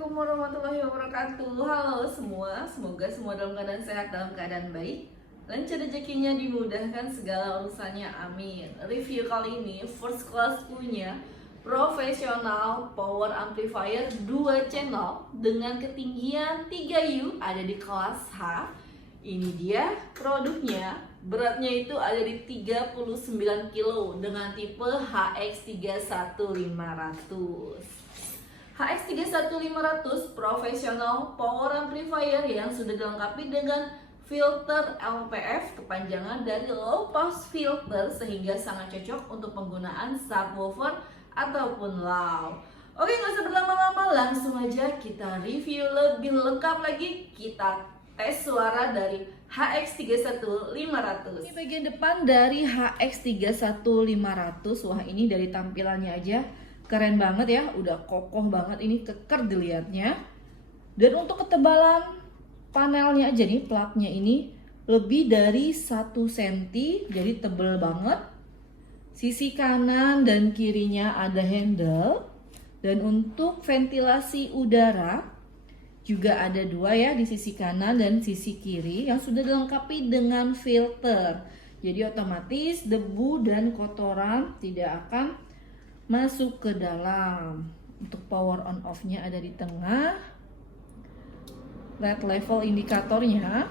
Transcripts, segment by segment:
Assalamualaikum warahmatullahi wabarakatuh. Halo semua, semoga semua dalam keadaan sehat, dalam keadaan baik, lancar rezekinya, dimudahkan segala urusannya, amin. Review kali ini first class punya profesional power amplifier 2 channel dengan ketinggian 3U, ada di kelas H. Ini dia produknya, beratnya itu ada di 39 kilo dengan tipe HX31500. HX31500 profesional power amplifier yang sudah dilengkapi dengan filter LPF, kepanjangan dari low pass filter, sehingga sangat cocok untuk penggunaan subwoofer ataupun loud. Oke, nggak usah berlama-lama, langsung aja kita review lebih lengkap lagi. Kita tes suara dari HX31500. Ini bagian depan dari HX31500. Wah, ini dari tampilannya aja keren banget ya, udah kokoh banget, ini keker dilihatnya. Dan untuk ketebalan panelnya aja nih, platnya ini lebih dari 1 cm, jadi tebel banget. Sisi kanan dan kirinya ada handle. Dan untuk ventilasi udara juga ada 2 ya, di sisi kanan dan sisi kiri, yang sudah dilengkapi dengan filter. Jadi otomatis debu dan kotoran tidak akan masuk ke dalam. Untuk power on off nya ada di tengah. LED level indikatornya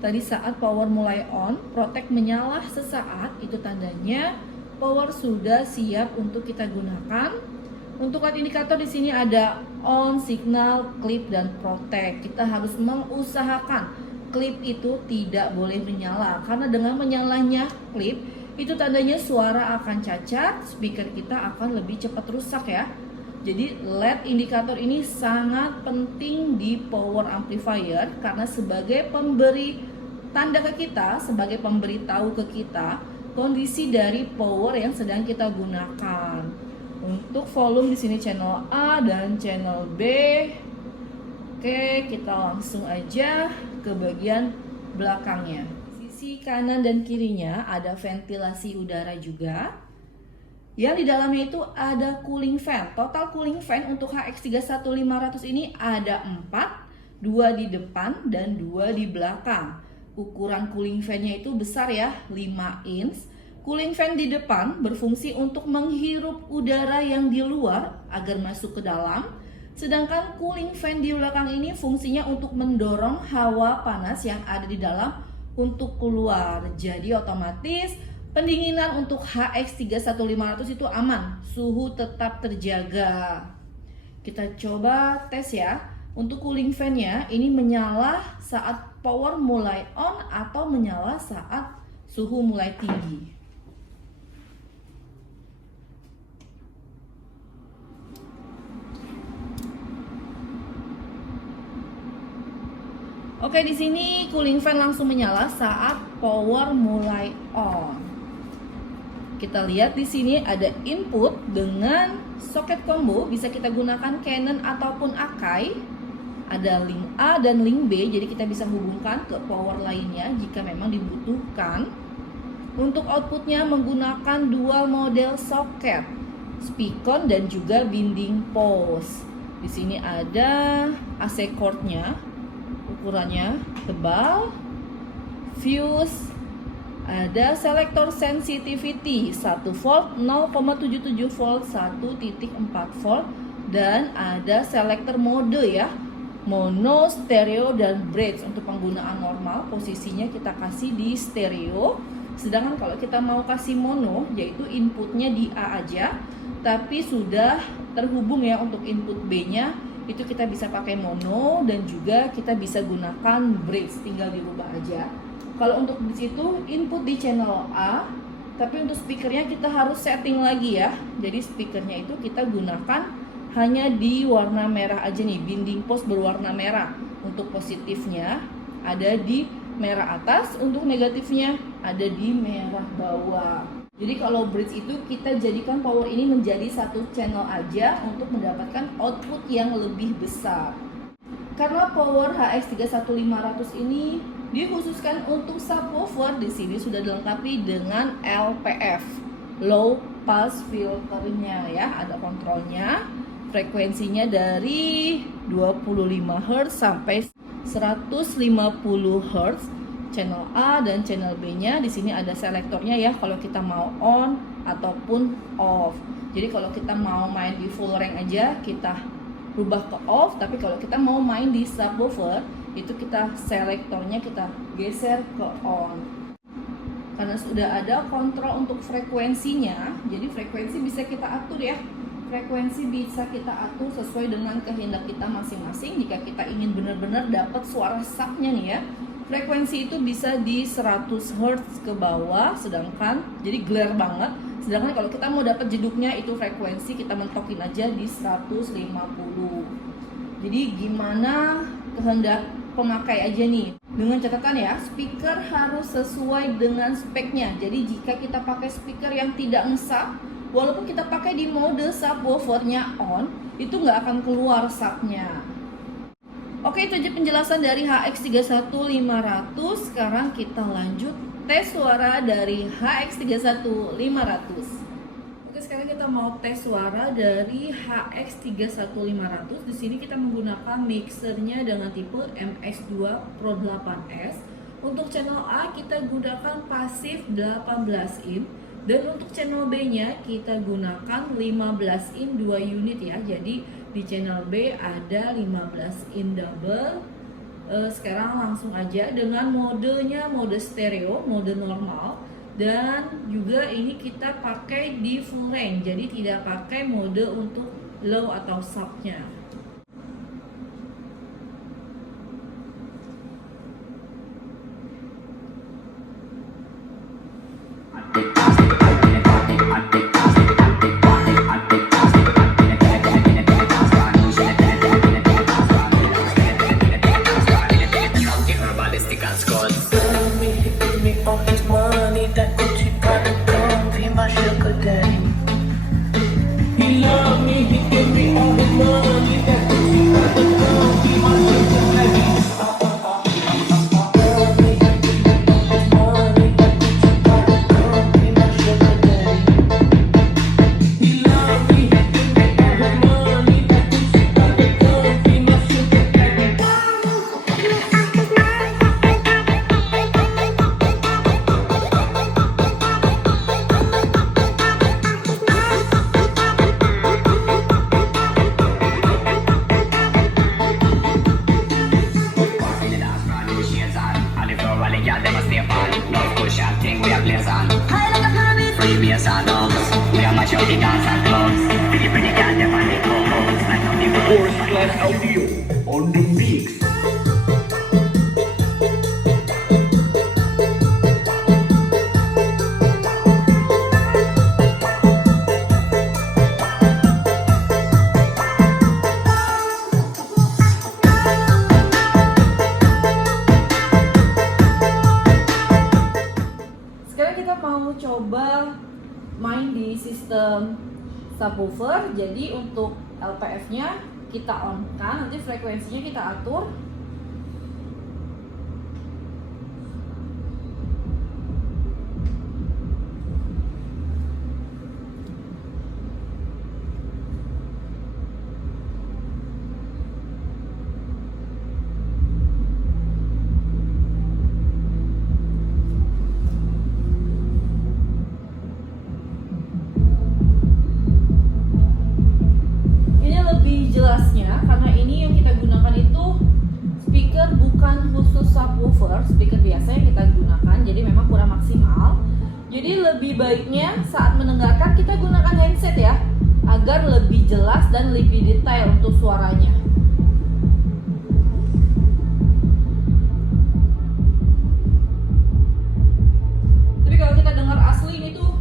tadi saat power mulai on, protect menyala sesaat, itu tandanya power sudah siap untuk kita gunakan. Untuk LED indikator di sini ada on, signal, clip, dan protect. Kita harus mengusahakan clip itu tidak boleh menyala, karena dengan menyalanya clip itu tandanya suara akan cacat, speaker kita akan lebih cepat rusak ya. Jadi LED indikator ini sangat penting di power amplifier, karena sebagai pemberi tanda ke kita, sebagai pemberitahu ke kita kondisi dari power yang sedang kita gunakan. Untuk volume di sini channel A dan channel B. Oke, kita langsung aja ke bagian belakangnya. Sisi kanan dan kirinya ada ventilasi udara juga. Yang di dalamnya itu ada cooling fan. Total cooling fan untuk HX31500 ini ada 4, 2 di depan dan 2 di belakang. Ukuran cooling fan-nya itu besar ya, 5 inch. Cooling fan di depan berfungsi untuk menghirup udara yang di luar agar masuk ke dalam. Sedangkan cooling fan di belakang ini fungsinya untuk mendorong hawa panas yang ada di dalam untuk keluar. Jadi otomatis pendinginan untuk HX31500 itu aman, suhu tetap terjaga. Kita coba tes ya. Untuk cooling fan-nya ini menyala saat power mulai on atau menyala saat suhu mulai tinggi. Oke, di sini cooling fan langsung menyala saat power mulai on. Kita lihat di sini ada input dengan soket combo, bisa kita gunakan Canon ataupun Akai. Ada link A dan link B, jadi kita bisa hubungkan ke power lainnya jika memang dibutuhkan. Untuk outputnya menggunakan dual model soket, speakon dan juga binding post. Di sini ada AC cord-nya. Ukurannya tebal, fuse, ada selektor sensitivity 1 volt, 0,77 volt, 1,4 volt, dan ada selektor mode ya, mono, stereo, dan bridge. Untuk penggunaan normal posisinya kita kasih di stereo, sedangkan kalau kita mau kasih mono, yaitu inputnya di A aja tapi sudah terhubung ya untuk input B nya, itu kita bisa pakai mono, dan juga kita bisa gunakan bridge, tinggal dirubah aja. Kalau untuk bridge itu input di channel A, tapi untuk speakernya kita harus setting lagi ya. Jadi speakernya itu kita gunakan hanya di warna merah aja nih, binding post berwarna merah. Untuk positifnya ada di merah atas, untuk negatifnya ada di merah bawah. Jadi kalau bridge itu kita jadikan power ini menjadi 1 channel aja untuk mendapatkan output yang lebih besar. Karena power HX31500 ini dikhususkan untuk subwoofer, di sini sudah dilengkapi dengan LPF, low pass filternya ya, ada kontrolnya. frekuensinya dari 25 Hz sampai 150 Hz. Channel A dan channel B-nya di sini ada selektornya ya, kalau kita mau on ataupun off. Jadi kalau kita mau main di full range aja kita rubah ke off, tapi kalau kita mau main di subwoofer itu kita selektornya kita geser ke on. Karena sudah ada kontrol untuk frekuensinya, jadi frekuensi bisa kita atur ya. Frekuensi bisa kita atur sesuai dengan kehendak kita masing-masing. Jika kita ingin benar-benar dapat suara subnya nih ya, frekuensi itu bisa di 100 Hz ke bawah, sedangkan jadi glare banget. Sedangkan kalau kita mau dapat jeduknya itu frekuensi kita mentokin aja di 150. Jadi gimana kehendak pemakai aja nih. Dengan catatan ya, speaker harus sesuai dengan speknya. Jadi jika kita pakai speaker yang tidak ngesub, walaupun kita pakai di mode subwoofernya on, itu nggak akan keluar subnya. Oke, itu aja penjelasan dari HX31500. Sekarang kita lanjut tes suara dari HX31500. Oke, sekarang kita mau tes suara dari HX31500. Di sini kita menggunakan mixernya dengan tipe MX2 Pro 8S. Untuk channel A kita gunakan pasif 18 in. Dan untuk channel B-nya kita gunakan 15 in 2 unit ya. Jadi di channel B ada 15 in double. Sekarang langsung aja dengan modenya, mode stereo, mode normal. Dan juga ini kita pakai di full range, jadi tidak pakai mode untuk low atau subnya. Audio on the mix. Sekarang kita mau coba main di sistem subwoofer. Jadi untuk LPF-nya kita on kan, nanti frekuensinya kita atur. Jelasnya karena ini yang kita gunakan itu speaker bukan khusus subwoofer, speaker biasa yang kita gunakan, jadi memang kurang maksimal. Jadi lebih baiknya saat mendengarkan kita gunakan handset ya, agar lebih jelas dan lebih detail untuk suaranya. Tapi kalau kita dengar asli ini tuh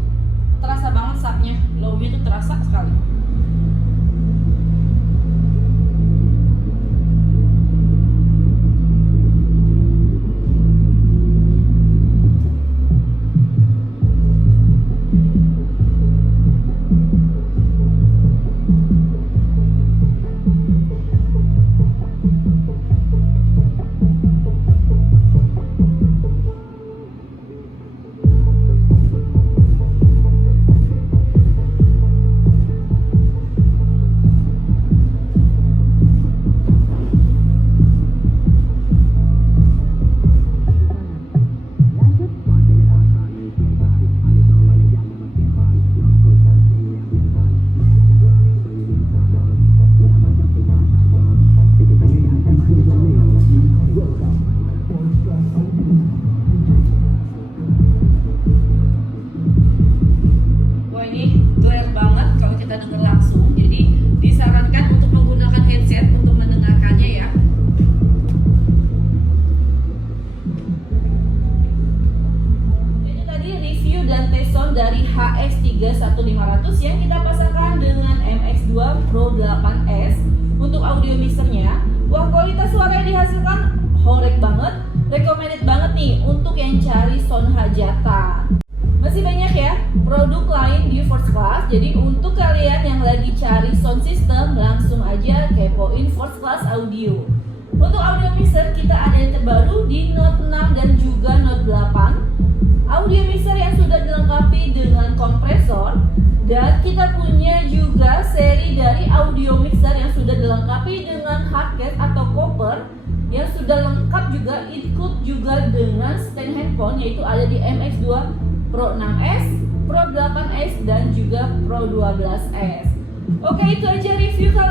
terasa banget subnya, low-nya tuh terasa sekali. mixernya. Wah, kualitas suara yang dihasilkan horek banget, recommended banget nih untuk yang cari sound hajatan. Masih banyak ya produk lain di First Class. Jadi untuk kalian yang lagi cari sound system, langsung aja kepoin First Class Audio. Untuk audio mixer kita ada yang terbaru di Note 6 dan juga Note 8. Audio mixer yang sudah dilengkapi dengan kompresor, dan kita punya juga seri dari audio mixer yang sudah dilengkapi dengan hardcase atau copper, yang sudah lengkap juga, ikut juga dengan stand handphone, yaitu ada di MX2 Pro 6S, Pro 8S, dan juga Pro 12S. Oke, itu aja review kali